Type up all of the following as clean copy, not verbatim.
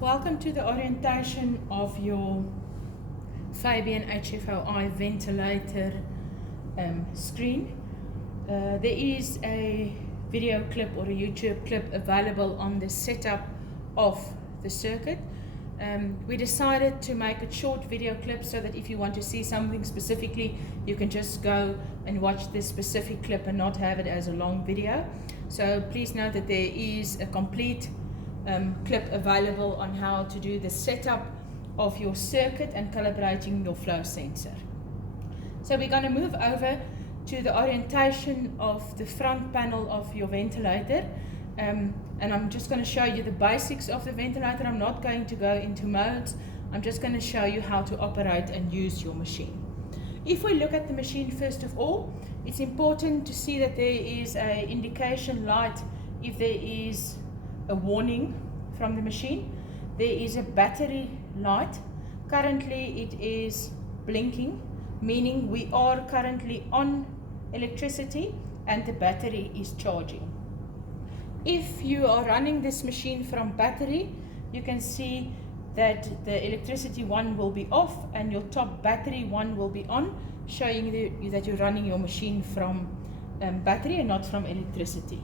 Welcome to the orientation of your Fabian HFOi ventilator screen. There is a video clip or a YouTube clip available on the setup of the circuit. We decided to make a short video clip so that if you want to see something specifically, you can just go and watch this specific clip and not have it as a long video. So please note that there is a complete clip available on how to do the setup of your circuit and calibrating your flow sensor. So we're going to move over to the orientation of the front panel of your ventilator, and I'm just going to show you the basics of the ventilator. I'm not going to go into modes. I'm just going to show you how to operate and use your machine. If we look at the machine, first of all, it's important to see that there is an indication light if there is a warning from the machine. There is a battery light. Currently it is blinking, meaning we are currently on electricity and the battery is charging. If you are running this machine from battery, you can see that the electricity one will be off and your top battery one will be on, showing you that you're running your machine from battery and not from electricity.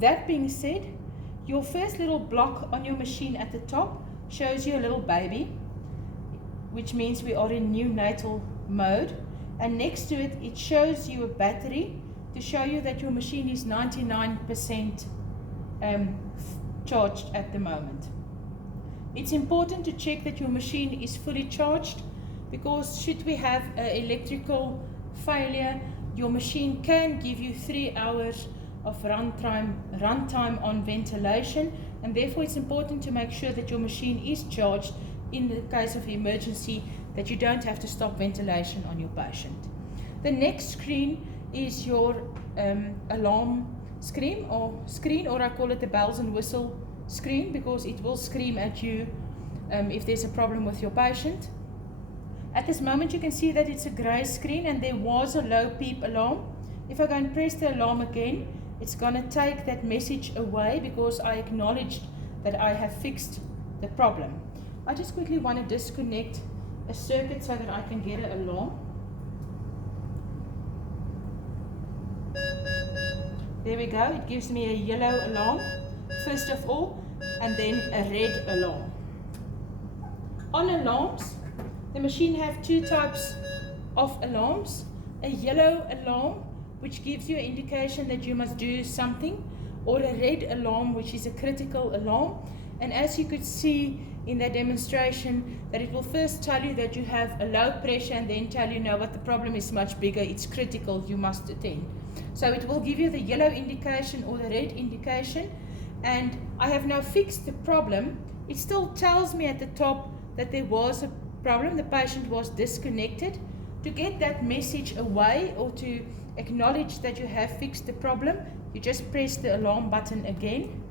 That being said, your first little block on your machine at the top shows you a little baby, which means we are in neonatal mode. And next to it, it shows you a battery to show you that your machine is 99% charged at the moment. It's important to check that your machine is fully charged, because should we have an electrical failure, your machine can give you 3 hours of runtime on ventilation, and therefore it's important to make sure that your machine is charged in the case of emergency, that you don't have to stop ventilation on your patient. The next screen is your alarm screen, or I call it the bells and whistle screen, because it will scream at you if there's a problem with your patient. At this moment you can see that it's a grey screen and there was a low beep alarm. If I go and press the alarm again, it's going to take that message away because I acknowledged that I have fixed the problem. I just quickly want to disconnect a circuit so that I can get an alarm. There we go, it gives me a yellow alarm first of all, and then a red alarm. On alarms, the machine have two types of alarms. A yellow alarm, which gives you an indication that you must do something, or a red alarm, which is a critical alarm. And as you could see in that demonstration, that it will first tell you that you have a low pressure and then tell you, no, what the problem is much bigger, it's critical, you must attend. So it will give you the yellow indication or the red indication, and I have now fixed the problem. It still tells me at the top that there was a problem, the patient was disconnected. To get that message away or to acknowledge that you have fixed the problem, you just press the alarm button again,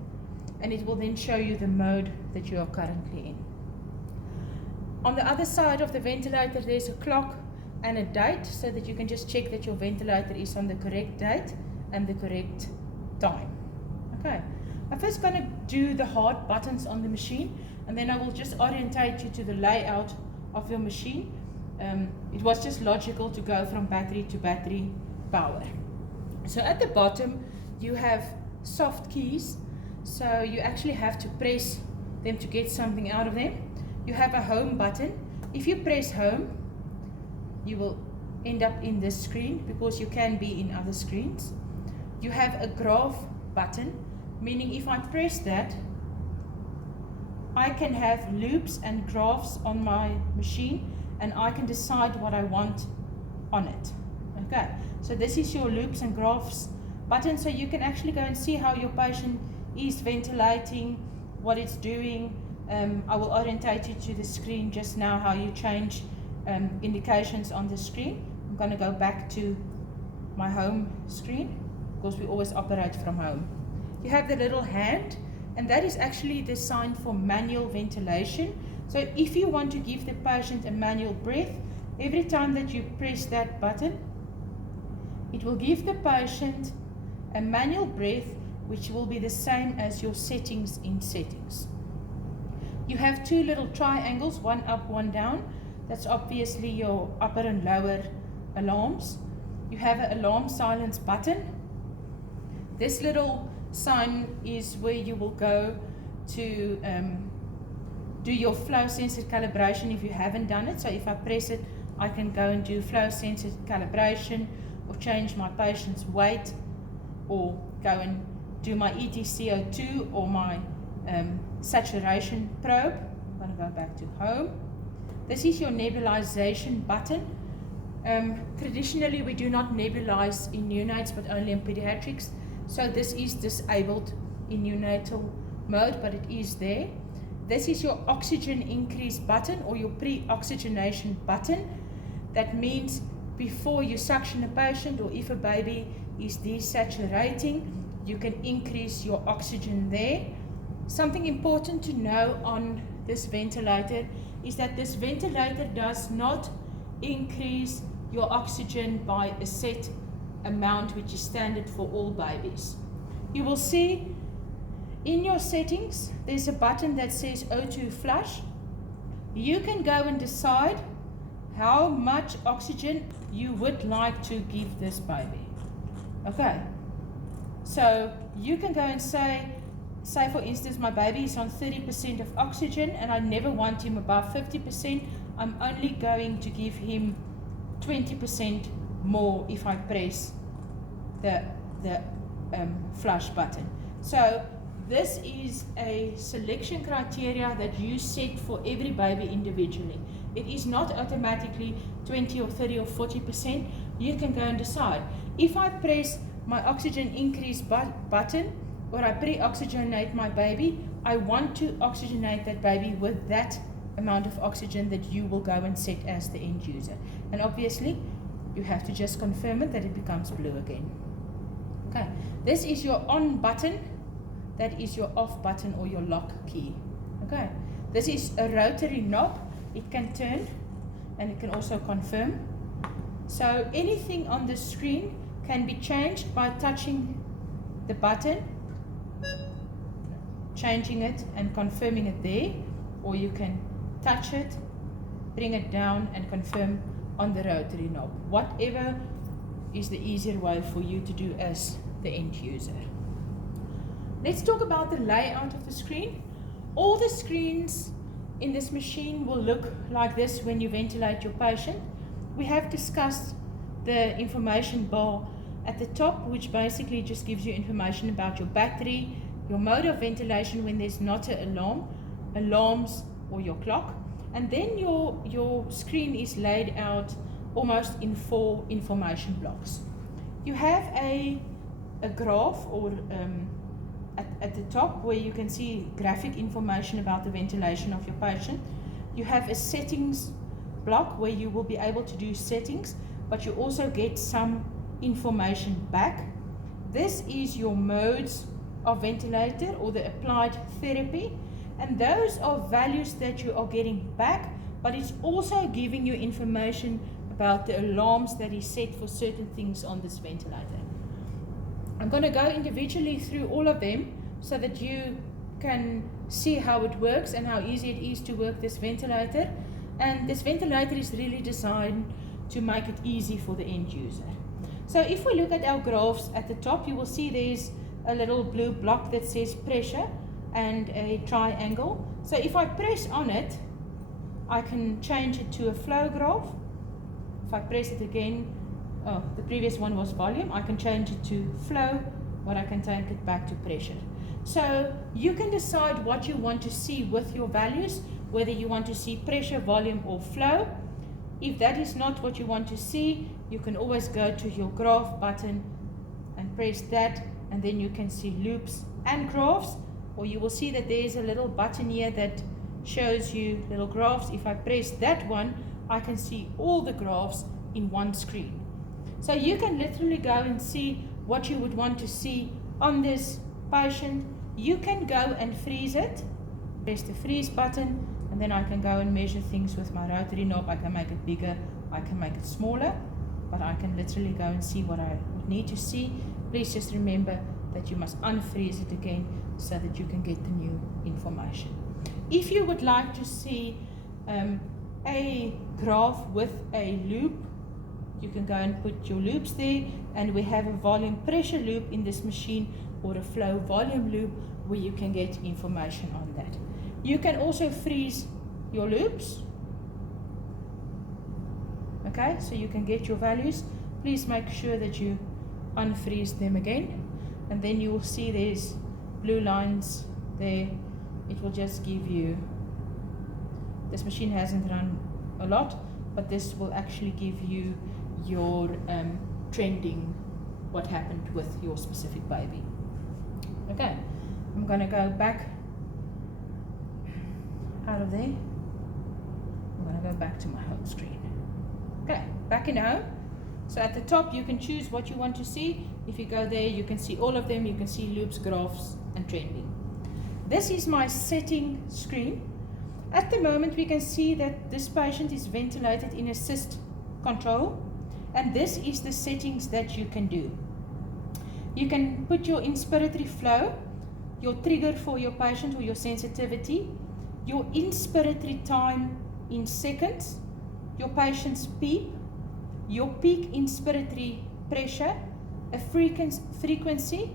and it will then show you the mode that you are currently in. On the other side of the ventilator, there's a clock and a date, so that you can just check that your ventilator is on the correct date and the correct time. Okay, I'm first going to do the hard buttons on the machine, and then I will just orientate you to the layout of your machine. It was just logical to go from battery to battery power. So at the bottom you have soft keys, so you actually have to press them to get something out of them. You have a home button. If you press home, you will end up in this screen, because you can be in other screens. You have a graph button, meaning if I press that, I can have loops and graphs on my machine, and I can decide what I want on it. Okay, so this is your loops and graphs button, so you can actually go and see how your patient is ventilating, what it's doing. I will orientate you to the screen just now, how you change indications on the screen. I'm going to go back to my home screen, because we always operate from home. You have the little hand, and that is actually designed for manual ventilation. So if you want to give the patient a manual breath, every time that you press that button, it will give the patient a manual breath, which will be the same as your settings in settings. You have two little triangles, one up, one down. That's obviously your upper and lower alarms. You have an alarm silence button. This little sign is where you will go to do your flow sensor calibration if you haven't done it. So if I press it, I can go and do flow sensor calibration, or change my patient's weight, or go and do my ETCO2 or my saturation probe. I'm going to go back to home. This is your nebulization button. Traditionally, we do not nebulize in neonates, but only in pediatrics. So this is disabled in neonatal mode, but it is there. This is your oxygen increase button, or your pre-oxygenation button. That means before you suction a patient, or if a baby is desaturating, you can increase your oxygen there. Something important to know on this ventilator is that this ventilator does not increase your oxygen by a set amount, which is standard for all babies. You will see in your settings, there's a button that says O2 flush. You can go and decide how much oxygen you would like to give this baby. Okay, so you can go and say for instance, my baby is on 30% of oxygen and I never want him above 50%. I'm only going to give him 20% more if I press the flush button. So this is a selection criteria that you set for every baby individually. It is not automatically 20 or 30 or 40%. You can go and decide. If I press my oxygen increase button, or I pre-oxygenate my baby, I want to oxygenate that baby with that amount of oxygen that you will go and set as the end user. And obviously, you have to just confirm it that it becomes blue again. Okay, this is your on button. That is your off button or your lock key. Okay, this is a rotary knob. It can turn and it can also confirm. So anything on the screen can be changed by touching the button, changing it and confirming it there, or you can touch it, bring it down and confirm on the rotary knob. Whatever is the easier way for you to do as the end user. Let's talk about the layout of the screen. All the screens in this machine will look like this when you ventilate your patient. We have discussed the information bar at the top, which basically just gives you information about your battery, your mode of ventilation when there's not an alarm, alarms, or your clock. And then your screen is laid out almost in 4 information blocks. You have a graph or at the top where you can see graphic information about the ventilation of your patient. You have a settings block where you will be able to do settings, but you also get some information back. This is your modes of ventilator or the applied therapy, and those are values that you are getting back, but it's also giving you information about the alarms that is set for certain things on this ventilator. I'm going to go individually through all of them so that you can see how it works and how easy it is to work this ventilator. And this ventilator is really designed to make it easy for the end user. So if we look at our graphs at the top, you will see there's a little blue block that says pressure and a triangle. So if I press on it, I can change it to a flow graph. If I press it again, the previous one was volume, I can change it to flow, or I can take it back to pressure. So you can decide what you want to see with your values, whether you want to see pressure, volume, or flow. If that is not what you want to see, you can always go to your graph button and press that, and then you can see loops and graphs, or you will see that there's a little button here that shows you little graphs. If I press that one, I can see all the graphs in one screen. So you can literally go and see what you would want to see on this patient. You can go and freeze it. Press the freeze button, and then I can go and measure things with my rotary knob. I can make it bigger, I can make it smaller, but I can literally go and see what I would need to see. Please just remember that you must unfreeze it again so that you can get the new information. If you would like to see a graph with a loop, you can go and put your loops there, and we have a volume pressure loop in this machine, or a flow volume loop, where you can get information on that. You can also freeze your loops. Okay, so you can get your values. Please make sure that you unfreeze them again, and then you will see there's blue lines there. It will just give you, this machine hasn't run a lot, but this will actually give you your trending, what happened with your specific baby. Okay, I'm going to go back out of there. I'm going to go back to my home screen. Okay, back in home. So at the top you can choose what you want to see. If you go there, you can see all of them. You can see loops, graphs, and trending. This is my setting screen. At the moment we can see that this patient is ventilated in assist control, and this is the settings that you can do. You can put your inspiratory flow, your trigger for your patient or your sensitivity, your inspiratory time in seconds, your patient's PEEP, your peak inspiratory pressure, a frequency,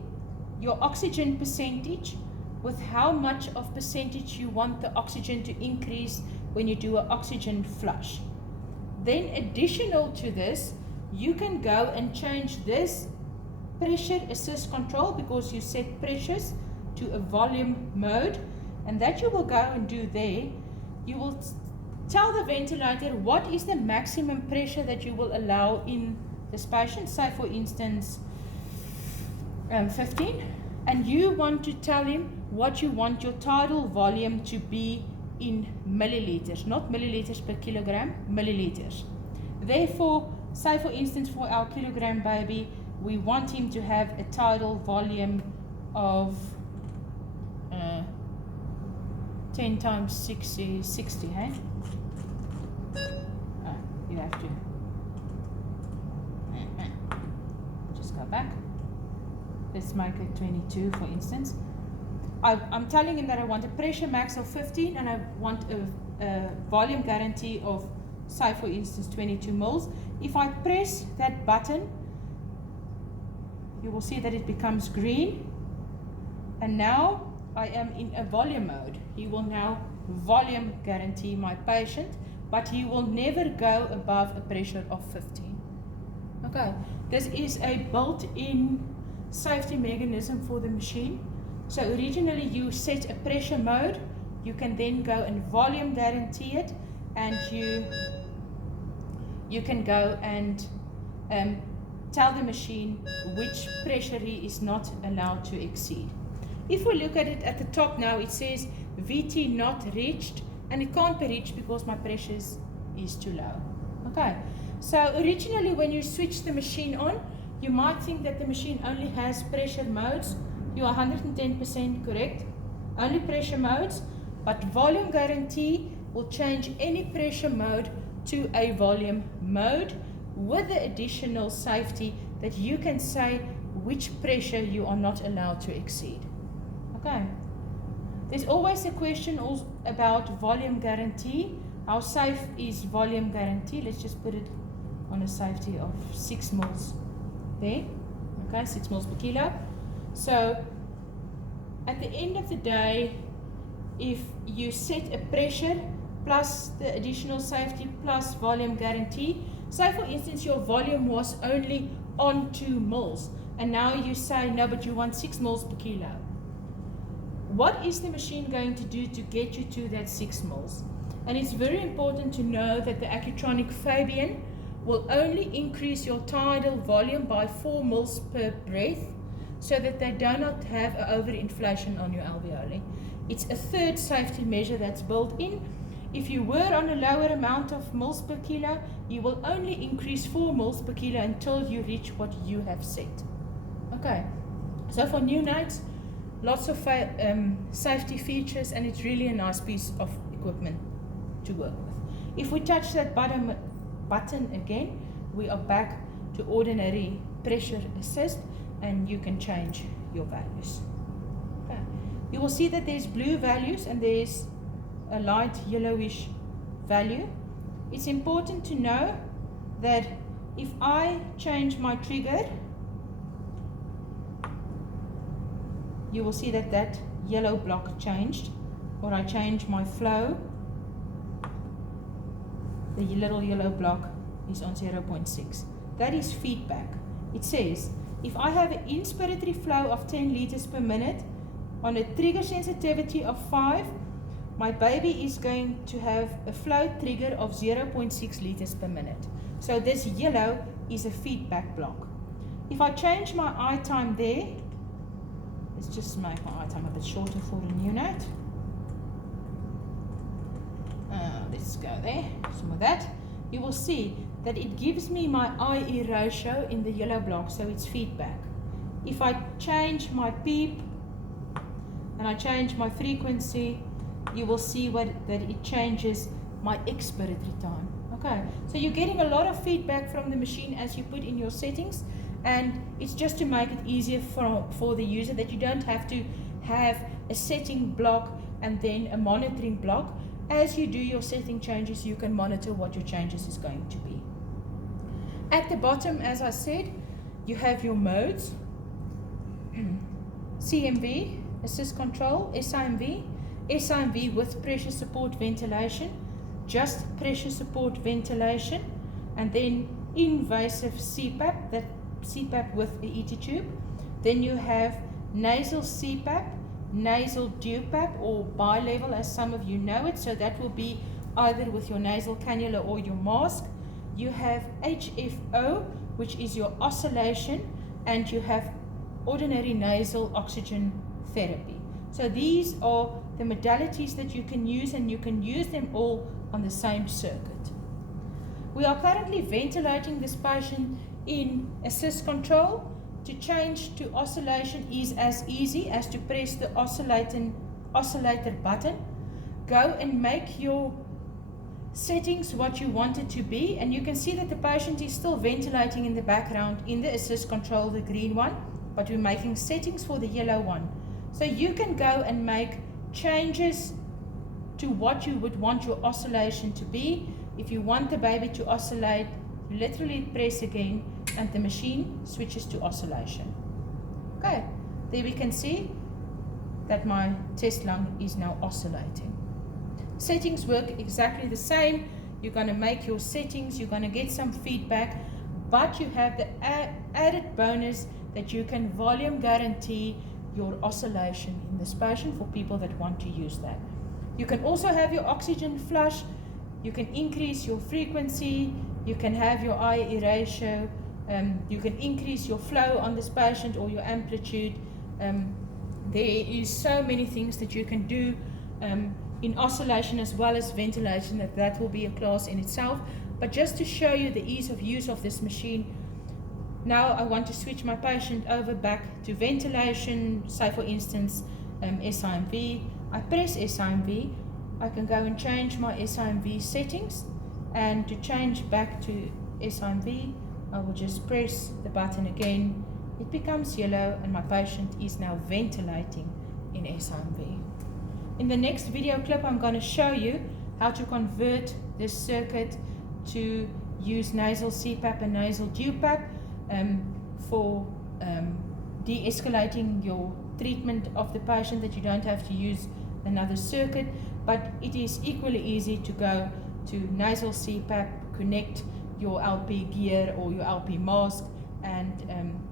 your oxygen percentage, with how much of percentage you want the oxygen to increase when you do an oxygen flush. Then additional to this, you can go and change this pressure assist control, because you set pressures to a volume mode, and that you will go and do there. You will tell the ventilator what is the maximum pressure that you will allow in this patient, say for instance 15, and you want to tell him what you want your tidal volume to be in milliliters, not milliliters per kilogram, milliliters. Therefore, say for instance for our kilogram baby, we want him to have a tidal volume of 10 times 60, hey? You have to just go back. Let's make it 22 for instance. I'm telling him that I want a pressure max of 15 and I want a volume guarantee of, say for instance, 22 mils. If I press that button, you will see that it becomes green, and now I am in a volume mode. He will now volume guarantee my patient, but he will never go above a pressure of 15. Okay, this is a built-in safety mechanism for the machine. So originally you set a pressure mode, you can then go and volume guarantee it, and you can go and tell the machine which pressure he is not allowed to exceed. If we look at it at the top now, it says VT not reached, and it can't be reached because my pressure is too low. Okay, so originally when you switch the machine on, you might think that the machine only has pressure modes. You are 110% correct, only pressure modes, but volume guarantee will change any pressure mode to a volume mode, with the additional safety that you can say which pressure you are not allowed to exceed. Okay, there's always a question also about volume guarantee. How safe is volume guarantee? Let's just put it on a safety of 6 mils there. Okay, 6 mils per kilo. So at the end of the day, if you set a pressure plus the additional safety plus volume guarantee, say for instance your volume was only on 2 mils, and now you say no, but you want 6 mils per kilo. What is the machine going to do to get you to that 6 mils? And it's very important to know that the Acutronic Fabian will only increase your tidal volume by 4 mils per breath, so that they do not have an overinflation on your alveoli. It's a third safety measure that's built in. If you were on a lower amount of mils per kilo, you will only increase 4 mils per kilo until you reach what you have set. Okay, so for neonates, lots of safety features, and it's really a nice piece of equipment to work with. If we touch that button again, we are back to ordinary pressure assist, and you can change your values. Okay. You will see that there's blue values and there's a light yellowish value. It's important to know that if I change my trigger, you will see that that yellow block changed, or I change my flow, the little yellow block is on 0.6. That is feedback. It says, if I have an inspiratory flow of 10 liters per minute on a trigger sensitivity of 5, my baby is going to have a flow trigger of 0.6 liters per minute. So this yellow is a feedback block. If I change my eye time there, let's just make my eye time a bit shorter for the neonate. Let's go there, some of that. You will see that it gives me my IE ratio in the yellow block, so it's feedback. If I change my peep and I change my frequency, you will see that it changes my expiratory time. Okay, so you're getting a lot of feedback from the machine as you put in your settings, and it's just to make it easier for the user, that you don't have to have a setting block and then a monitoring block. As you do your setting changes, you can monitor what your changes is going to be. At the bottom, as I said, you have your modes. CMV, assist control, SIMV, SIMV with pressure support ventilation, just pressure support ventilation, and then invasive CPAP, that CPAP with the ET tube. Then you have nasal CPAP, nasal DUPAP, or bi-level as some of you know it, so that will be either with your nasal cannula or your mask. You have HFO, which is your oscillation, and you have ordinary nasal oxygen therapy. So these are the modalities that you can use, and you can use them all on the same circuit. We are currently ventilating this patient in assist control. To change to oscillation is as easy as to press the oscillator button. Go and make your settings what you want it to be, and you can see that the patient is still ventilating in the background in the assist control, the green one, but we're making settings for the yellow one. So you can go and make changes to what you would want your oscillation to be. If you want the baby to oscillate, you literally press again and the machine switches to oscillation. Okay, there we can see that my test lung is now oscillating. Settings work exactly the same. You're going to make your settings, you're going to get some feedback, but you have the added bonus that you can volume guarantee your oscillation in this patient for people that want to use that. You can also have your oxygen flush, you can increase your frequency, you can have your IE ratio, you can increase your flow on this patient or your amplitude. There is so many things that you can do in oscillation as well as ventilation, that will be a class in itself. But just to show you the ease of use of this machine, now I want to switch my patient over back to ventilation, say for instance SIMV. I press SIMV, I can go and change my SIMV settings, and to change back to SIMV, I will just press the button again. It becomes yellow and my patient is now ventilating in SIMV. In the next video clip, I'm going to show you how to convert this circuit to use nasal CPAP and nasal DUPAP for de-escalating your treatment of the patient, that you don't have to use another circuit. But it is equally easy to go to nasal CPAP, connect your LP gear or your LP mask, and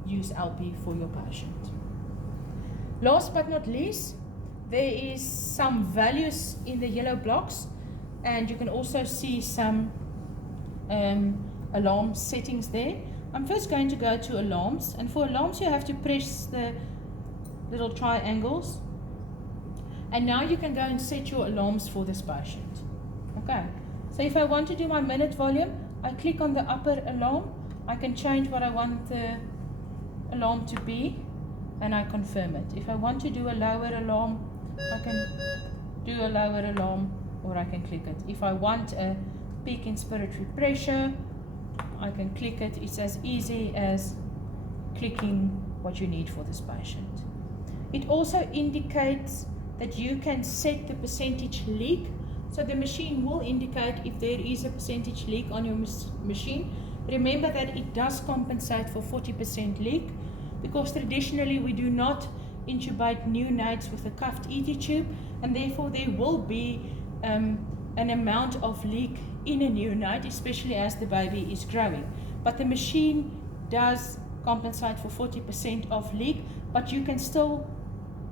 use LP for your patient. Last but not least, there is some values in the yellow blocks, and you can also see some alarm settings there. I'm first going to go to alarms, and for alarms you have to press the little triangles, and now you can go and set your alarms for this patient. Okay, so if I want to do my minute volume, I click on the upper alarm, I can change what I want the alarm to be, and I confirm it. If I want to do a lower alarm, I can do a lower alarm, or I can click it. If I want a peak inspiratory pressure, I can click it. It's as easy as clicking what you need for this patient. It also indicates that you can set the percentage leak So the machine will indicate if there is a percentage leak on your machine. Remember that it does compensate for 40% leak, because traditionally we do not intubate neonates with a cuffed ET tube, and therefore there will be an amount of leak in a neonate, especially as the baby is growing. But the machine does compensate for 40% of leak, but you can still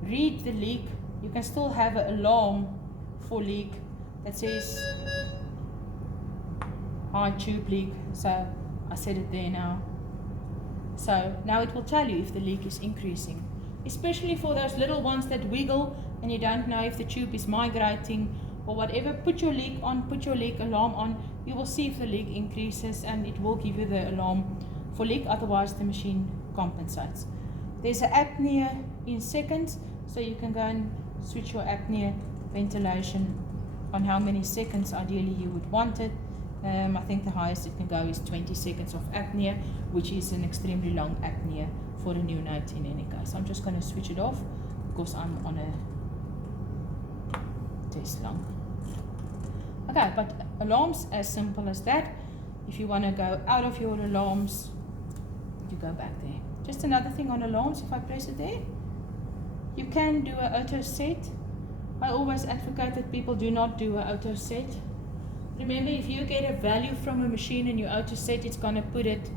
read the leak. You can still have an alarm for leak that says high tube leak. So I said it there now. So now it will tell you if the leak is increasing, especially for those little ones that wiggle and you don't know if the tube is migrating or whatever. Put your leak on, put your leak alarm on. You will see if the leak increases, and it will give you the alarm for leak. Otherwise the machine compensates. There's an apnea in seconds, so you can go and switch your apnea ventilation on how many seconds ideally you would want it. I think the highest it can go is 20 seconds of apnea, which is an extremely long apnea for a neonate in any case. I'm just going to switch it off because I'm on a test lung. Okay, but alarms, as simple as that. If you want to go out of your alarms, you go back there. Just another thing on alarms, if I press it there, you can do an auto set. I always advocate that people do not do an auto set. Remember, if you get a value from a machine and you auto set, it's going to put it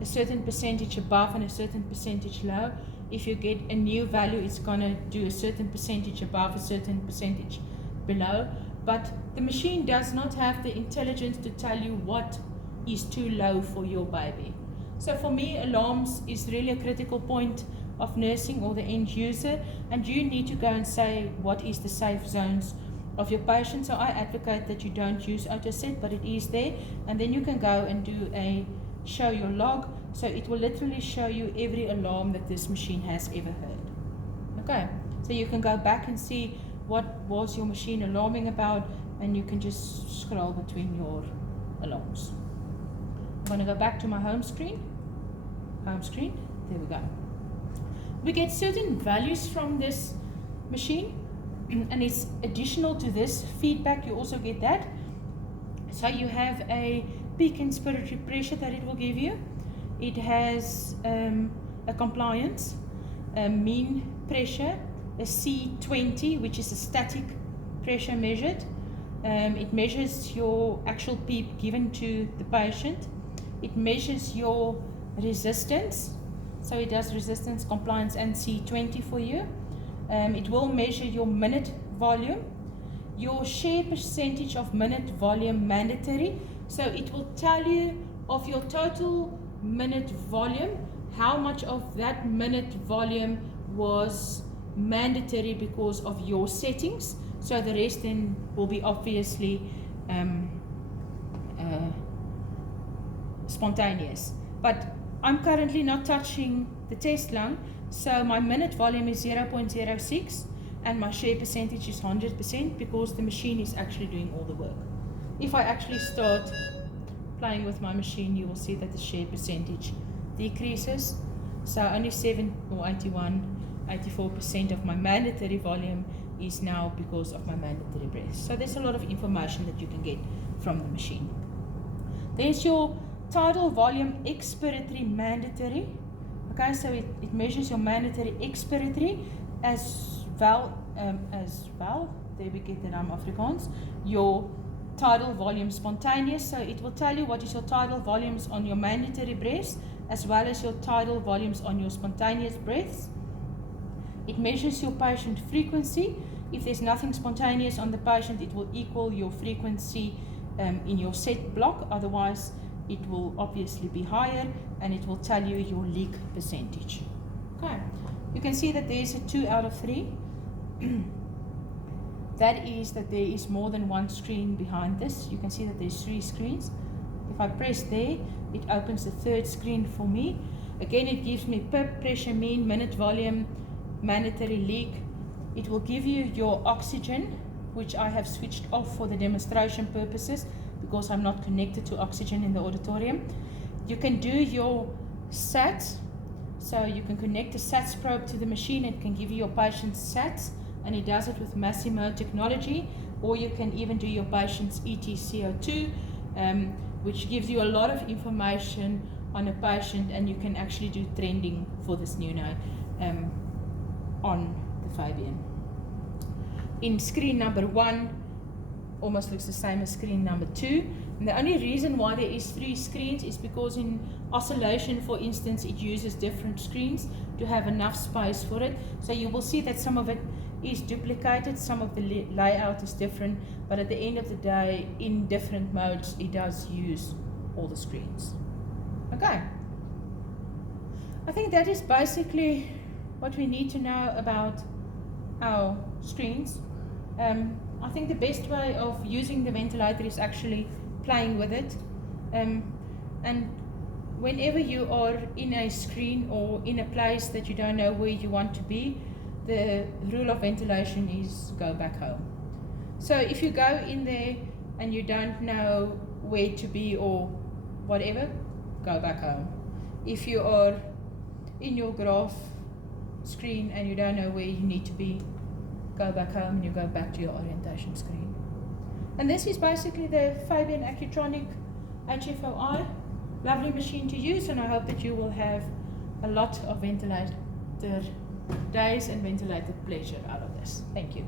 a certain percentage above and a certain percentage low. If you get a new value, it's going to do a certain percentage above, a certain percentage below. But the machine does not have the intelligence to tell you what is too low for your baby. So for me, alarms is really a critical point of nursing or the end user, and you need to go and say what is the safe zones of your patient. So I advocate that you don't use auto set, but it is there, and then you can go and do a show your log. So it will literally show you every alarm that this machine has ever heard. Okay, so you can go back and see what was your machine alarming about, and you can just scroll between your alarms. I'm going to go back to my home screen. Home screen, there we go. We get certain values from this machine, and it's additional to this feedback. You also get that. So you have a peak inspiratory pressure that it will give you. It has a compliance, a mean pressure, a C20, which is a static pressure measured. It measures your actual PEEP given to the patient. It measures your resistance. So it does resistance, compliance, and C20 for you. It will measure your minute volume, your share percentage of minute volume mandatory. So it will tell you of your total minute volume, how much of that minute volume was mandatory because of your settings. So the rest then will be obviously spontaneous. But I'm currently not touching the test lung, so my minute volume is 0.06 and my share percentage is 100% because the machine is actually doing all the work. If I actually start playing with my machine, you will see that the share percentage decreases. So only 7 or 84% of my mandatory volume is now because of my mandatory breath. So there's a lot of information that you can get from the machine. There's your tidal volume expiratory mandatory. Okay, so it measures your mandatory expiratory as well, there we get the naam Afrikaans, your tidal volume spontaneous. So it will tell you what is your tidal volumes on your mandatory breaths as well as your tidal volumes on your spontaneous breaths. It measures your patient frequency. If there's nothing spontaneous on the patient, it will equal your frequency in your set block. Otherwise, it will obviously be higher, and it will tell you your leak percentage. Okay, you can see that there's a 2 out of 3. That is that there is more than one screen behind this. You can see that there's 3 screens. If I press there, it opens the 3rd screen for me. Again, it gives me PIP, pressure mean, minute volume, mandatory leak. It will give you your oxygen, which I have switched off for the demonstration purposes because I'm not connected to oxygen in the auditorium. You can do your SATs, so you can connect the SATs probe to the machine. It can give you your patient's SATs, and it does it with Massimo technology. or you can even do your patient's ETCO2, which gives you a lot of information on a patient, and you can actually do trending for this neonate on the Fabian. In screen number 1, almost looks the same as screen number 2. And the only reason why there is 3 screens is because in oscillation, for instance, it uses different screens to have enough space for it. So you will see that some of it is duplicated, some of the layout is different, but at the end of the day, in different modes, it does use all the screens. Okay. I think that is basically what we need to know about our screens. I think the best way of using the ventilator is actually playing with it. And whenever you are in a screen or in a place that you don't know where you want to be, the rule of ventilation is go back home. So if you go in there and you don't know where to be or whatever, go back home. If you are in your graph screen and you don't know where you need to be, go back home and you go back to your orientation screen. And this is basically the Fabian Acutronic HFOi. Lovely machine to use, and I hope that you will have a lot of ventilator days and ventilator pleasure out of this. Thank you.